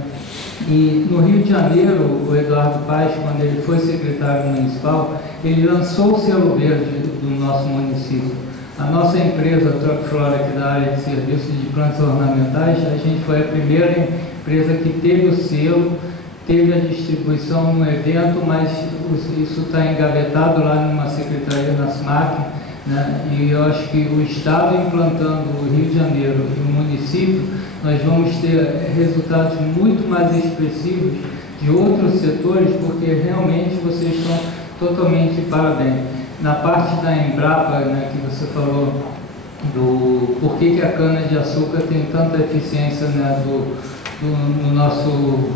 E no Rio de Janeiro, o Eduardo Paes, quando ele foi secretário municipal, ele lançou o selo verde do nosso município. A nossa empresa, Tropflora, que é da área de serviços de plantas ornamentais, a gente foi a primeira empresa que teve o selo, teve a distribuição no evento, mas isso está engavetado lá numa secretaria na SMAC, né? E eu acho que o Estado implantando o Rio de Janeiro e o município, nós vamos ter resultados muito mais expressivos de outros setores, porque realmente vocês estão totalmente parabéns. Na parte da Embrapa, né, que você falou do por que a cana-de-açúcar tem tanta eficiência, né, no nosso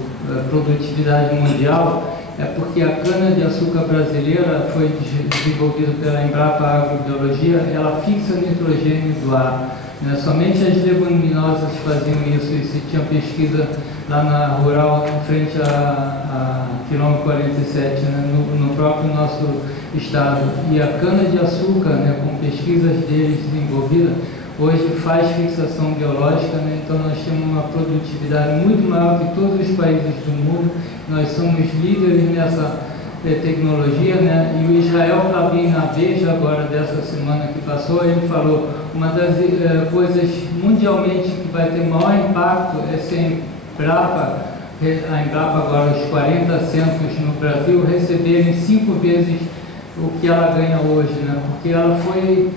produtividade mundial, é porque a cana-de-açúcar brasileira foi desenvolvida pela Embrapa Agrobiologia, ela fixa nitrogênio do ar, né? Somente as leguminosas faziam isso, e se tinha pesquisa lá na Rural, em frente a quilômetro 47, né, no próprio nosso estado. E a cana-de-açúcar, né, com pesquisas deles desenvolvidas, hoje faz fixação biológica, né? Então nós temos uma produtividade muito maior que todos os países do mundo. Nós somos líderes nessa tecnologia, né? E o Israel Rabin, na Veja, agora dessa semana que passou, ele falou, uma das coisas mundialmente que vai ter maior impacto é se a Embrapa agora, os 40 centros no Brasil, receberem 5 vezes o que ela ganha hoje, né? Porque ela foi,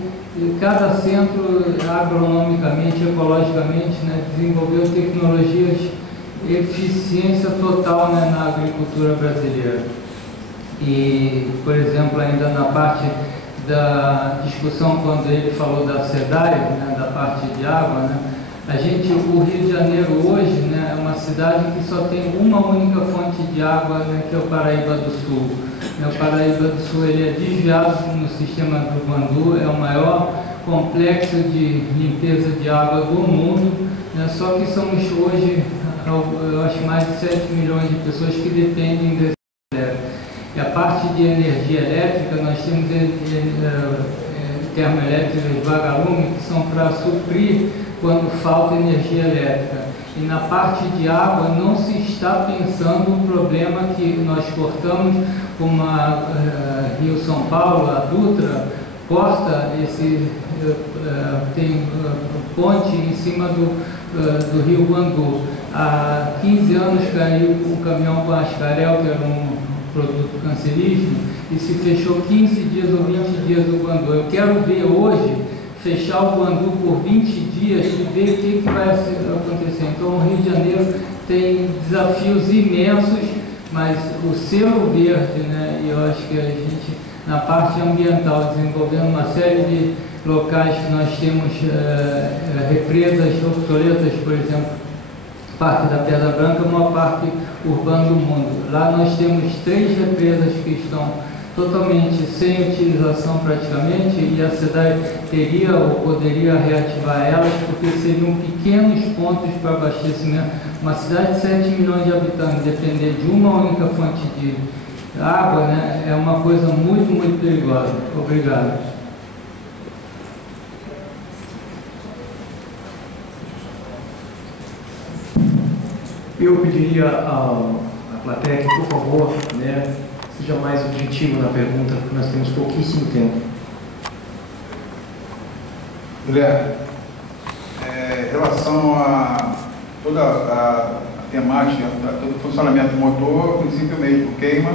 cada centro, agronomicamente, ecologicamente, né, desenvolveu tecnologias de eficiência total, né, na agricultura brasileira. E, por exemplo, ainda na parte da discussão, quando ele falou da SEDAI, né, da parte de água, né, o Rio de Janeiro hoje, né, é uma cidade que só tem uma única fonte de água, né, que é o Paraíba do Sul. O Paraíba do Sul ele é desviado no sistema do Guandu, é o maior complexo de limpeza de água do mundo, né, só que somos hoje, eu acho, mais de 7 milhões de pessoas que dependem desse elétrico. E a parte de energia elétrica, nós temos termoelétricas vagalume, que são para suprir quando falta energia elétrica. E na parte de água não se está pensando o problema que nós cortamos, como a Rio São Paulo, a Dutra, corta tem ponte em cima do Rio Guandu. Há 15 anos caiu um caminhão com ascarel, que era um produto cancerígeno, e se fechou 15 dias ou 20 dias o Guandu. Eu quero ver hoje fechar o Guandu por 20 dias e ver o que vai acontecer. Então o Rio de Janeiro tem desafios imensos, mas o selo verde, né, e eu acho que a gente, na parte ambiental, desenvolvendo uma série de locais que nós temos represas obsoletas, por exemplo, Parque da Pedra Branca, o maior parque urbano do mundo. Lá nós temos 3 represas que estão totalmente sem utilização praticamente, e a cidade teria ou poderia reativar elas, porque seriam pequenos pontos para abastecimento. Uma cidade de 7 milhões de habitantes depender de uma única fonte de água, né, é uma coisa muito, muito perigosa. Obrigado. Eu pediria à plateia que, por favor, né, seja mais objetivo na pergunta, porque nós temos pouquíssimo tempo. Guilherme, em relação a toda a temática, todo o funcionamento do motor, o princípio mesmo queima,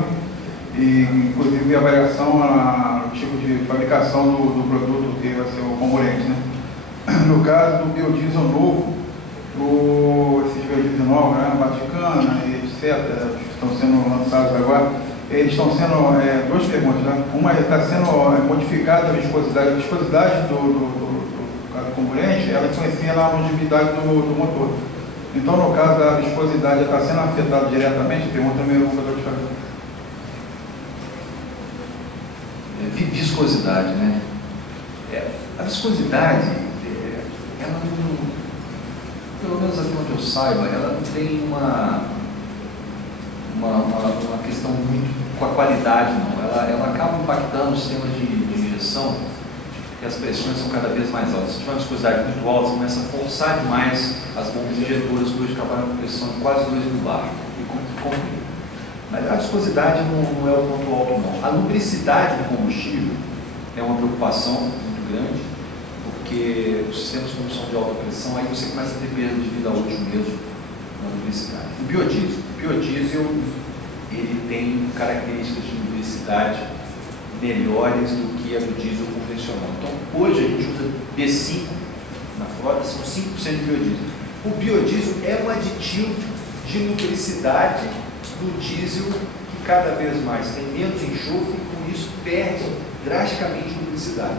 e inclusive a variação no tipo de fabricação do produto que vai ser o comburente, né? No caso do biodiesel novo, esses biodiesel novos, né, Vaticana e etc., que estão sendo lançados agora, eles estão sendo, 2 perguntas, né? Uma está sendo modificada a viscosidade. A viscosidade do comburente, ela influencia na longevidade do motor. Então, no caso, a viscosidade está sendo afetada diretamente. Pergunta meio que eu estou te fazendo. Viscosidade, né? A viscosidade, ela não, pelo menos até onde eu saiba, ela não tem uma questão muito com a qualidade, não. Ela acaba impactando os sistemas de injeção, porque as pressões são cada vez mais altas. Se tiver uma viscosidade muito alta, você começa a forçar demais as bombas injetoras, que hoje acabaram com pressão de quase 2 mil bar. Mas a viscosidade não é o ponto alto, não. A lubricidade do combustível é uma preocupação muito grande, porque os sistemas de combustão de alta pressão, aí você começa a ter perda de vida útil mesmo na lubricidade. O biodiesel, ele tem características de lubricidade melhores do que a do diesel convencional. Então, hoje a gente usa B5 na frota, são 5% de biodiesel. O biodiesel é um aditivo de lubricidade do diesel, que cada vez mais tem menos enxofre e com isso perde drasticamente lubricidade.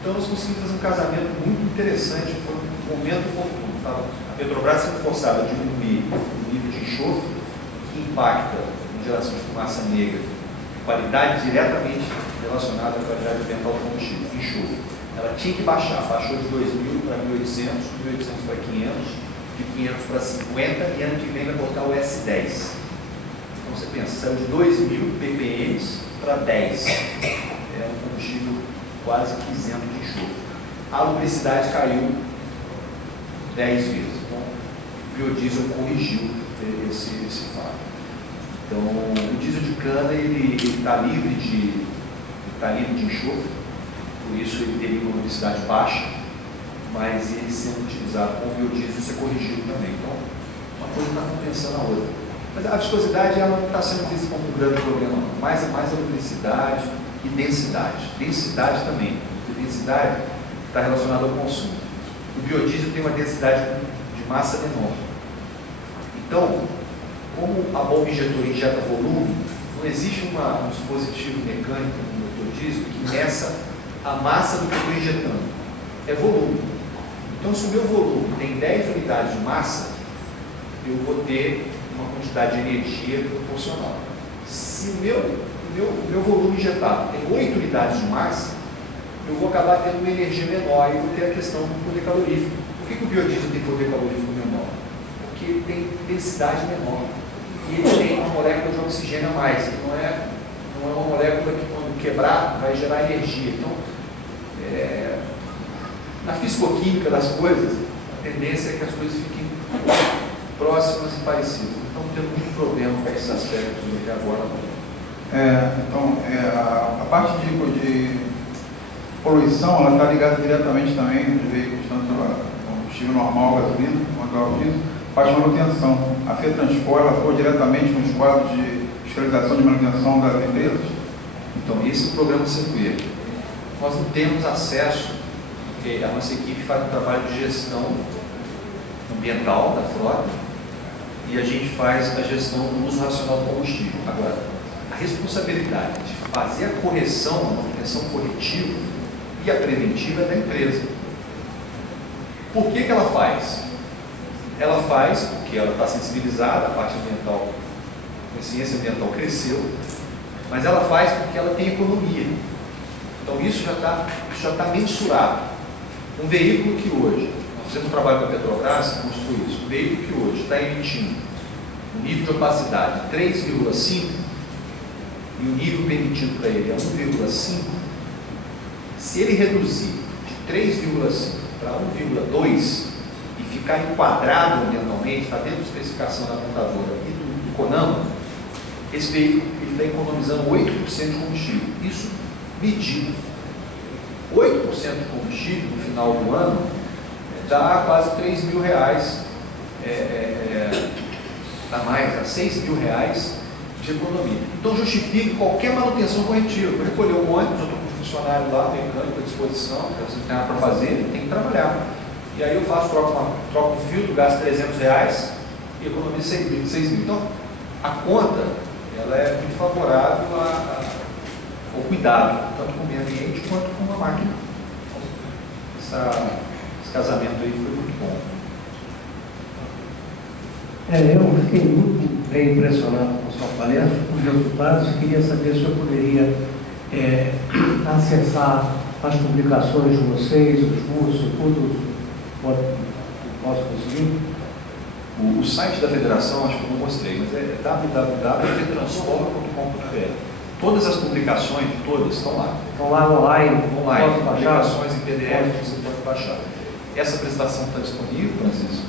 Então nós conseguimos fazer um casamento muito interessante, foi um momento oportuno. Tá? A Petrobras sendo forçada a diminuir o nível de enxofre, que impacta na geração de fumaça negra, qualidade diretamente relacionada à qualidade ambiental do combustível, enxofre. Ela tinha que baixar, baixou de 2.000 para 1.800, de 1.800 para 500, de 500 para 50, e ano que vem vai botar o S10. Então você pensa, saiu de 2.000 ppm para 10. É um combustível quase que isento de enxofre. A lubricidade caiu 10 vezes. Então, o biodiesel corrigiu esse fato. Então, o diesel de cana ele está livre de enxofre, por isso ele teria uma lubricidade baixa, mas ele sendo utilizado com o biodiesel, isso é corrigido também. Então, uma coisa está compensando a outra. Mas a viscosidade ela não está sendo vista como um grande problema, não. Mais a lubricidade e densidade. Densidade também. A densidade está relacionada ao consumo. O biodiesel tem uma densidade de massa menor. Então, como a bomba injetora injeta volume, não existe um dispositivo mecânico no motor diesel que meça a massa do que eu estou injetando. É volume. Então, se o meu volume tem 10 unidades de massa, eu vou ter uma quantidade de energia proporcional. Se o meu volume injetado tem 8 unidades de massa, eu vou acabar tendo uma energia menor e vou ter a questão do poder calorífico. Por que o biodiesel tem poder calorífico menor? Porque ele tem densidade menor. E ele tem uma molécula de oxigênio a mais, que não é uma molécula que, quando quebrar, vai gerar energia. Então, na fisicoquímica das coisas, a tendência é que as coisas fiquem próximas e parecidas. Então, não temos muito problema com esses aspectos aqui agora. A parte de poluição, ela está ligada diretamente também nos veículos, tanto a combustível normal, gasolina, quanto ao diesel, parte de manutenção. A FETranspor, ela atua diretamente nos quadros de fiscalização de manutenção das empresas? Então, esse é o programa Circuir. Nós não temos acesso, porque a nossa equipe faz um trabalho de gestão ambiental da frota e a gente faz a gestão do uso racional do combustível. Agora, a responsabilidade de fazer a correção, a manutenção corretiva e a preventiva é da empresa. Por que ela faz? Ela faz porque ela está sensibilizada, a parte ambiental, a consciência ambiental cresceu, mas ela faz porque ela tem economia. Então isso já está mensurado. Um veículo que hoje, nós fizemos um trabalho com a Petrobras que mostrou isso, um veículo que hoje está emitindo um nível de opacidade de 3,5 e o nível permitido para ele é 1,5, se ele reduzir de 3,5 para 1,2 e ficar enquadrado ambientalmente, está dentro da especificação da montadora e do CONAMA, esse veículo está economizando 8% de combustível. Isso medido. 8% de combustível no final do ano dá quase R$3.000 a mais, a R$6.000 de economia. Então justifique qualquer manutenção corretiva. Eu recolher o ônibus, eu estou com um funcionário lá, mecânico à disposição, se não tem nada para fazer, ele tem que trabalhar. E aí eu faço, troco um filtro, gasto R$300 e economizo R$6.000. Então, a conta ela é muito favorável ao cuidado, tanto com o meio ambiente quanto com a máquina. Então, esse casamento aí foi muito bom. Eu fiquei muito bem impressionado com a sua palestra, com os resultados, e queria saber se eu poderia acessar as publicações de vocês, os cursos, tudo, posso conseguir? O site da federação, acho que eu não mostrei, mas é www.fetranspor.com.br. Todas as publicações, todas, estão lá. Estão lá online? Online, publicações em PDF, você pode baixar. Essa apresentação está disponível, Francisco,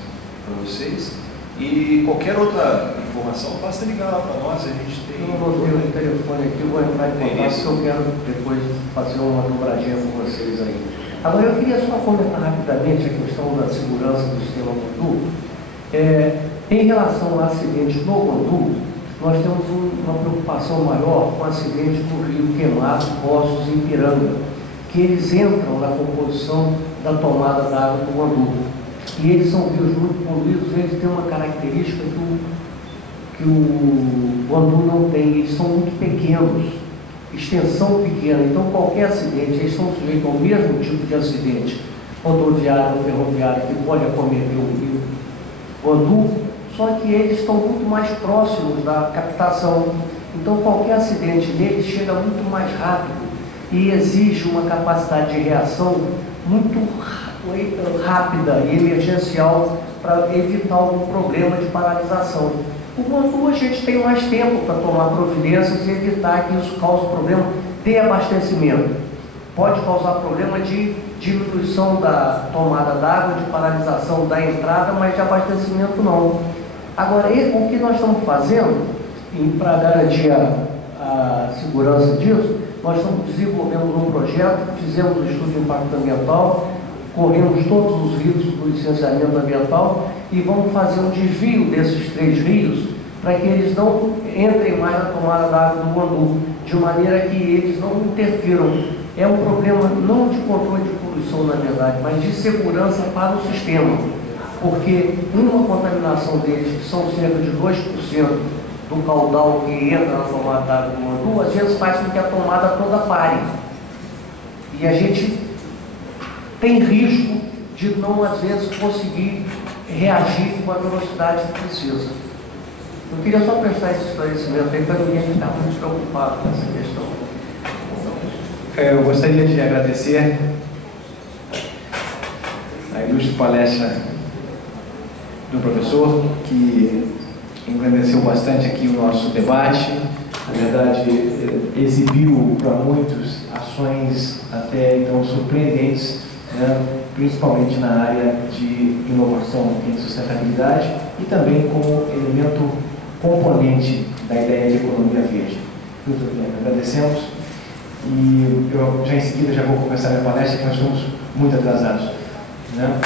para vocês. E qualquer outra informação, basta ligar lá para nós, a gente tem... Eu não vou ter o telefone aqui, eu vou entrar em contato, porque eu quero depois fazer uma dobradinha com vocês aí. Agora, eu queria só comentar rapidamente a questão da segurança do sistema Guandu. Em relação ao acidente no Guandu, nós temos uma preocupação maior com o acidente no Rio Queimado, Poços e Ipiranga, que eles entram na composição da tomada d'água do Guandu. E eles são rios muito poluídos, eles têm uma característica que o Guandu não tem, eles são muito pequenos, extensão pequena, então qualquer acidente, eles são sujeitos ao mesmo tipo de acidente rodoviário ou ferroviário que pode acometer o rio Guandu, só que eles estão muito mais próximos da captação, então qualquer acidente neles chega muito mais rápido e exige uma capacidade de reação muito rápida e emergencial para evitar algum problema de paralisação. O Guandu a gente tem mais tempo para tomar providências e evitar que isso cause problema de abastecimento. Pode causar problema de diminuição da tomada d'água, de paralisação da entrada, mas de abastecimento não. Agora, o que nós estamos fazendo para garantir a segurança disso, nós estamos desenvolvendo um projeto, fizemos um estudo de impacto ambiental, corremos todos os ritos do licenciamento ambiental e vamos fazer um desvio desses 3 rios para que eles não entrem mais na tomada d'água do Guandu, de maneira que eles não interfiram. É um problema não de controle de poluição, na verdade, mas de segurança para o sistema, porque uma contaminação deles, que são cerca de 2% do caudal que entra na tomada d'água do Guandu, às vezes faz com que a tomada toda pare. E a gente tem risco de não, às vezes, conseguir reagir com a velocidade que precisa. Eu queria só prestar esse esclarecimento aí para ninguém ficar muito preocupado com essa questão. Eu gostaria de agradecer a ilustre palestra do professor, que engrandeceu bastante aqui o nosso debate. Na verdade, exibiu para muitos ações até então surpreendentes, né? principalmente na área de inovação em sustentabilidade e também como elemento componente da ideia de economia verde. Muito bem, agradecemos e eu já em seguida já vou começar a minha palestra, que nós estamos muito atrasados, né?